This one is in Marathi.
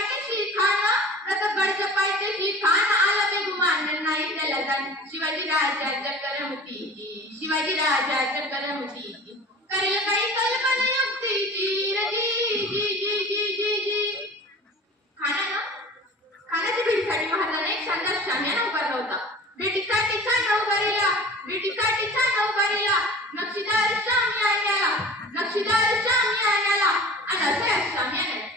पायथ्याशी खान रथगडच्या पायथ्याशी खान आला बेगुमान नाही त्याला जाण शिवाजी राजाच्या करमतीची शिवाजी राजाच्या करमतीची करेल काही कल्पना युक्तीची रजी जी जी जी जी जी खानानं खानाच्या भेटीसाठी महाराजाने एक शानदार शामियाना उभारला होता. भेटीसाठी छान उभारीला भेटीसाठी छान उभारीला नक्षीदार शामियान्याला आणि असा या शामियान्याला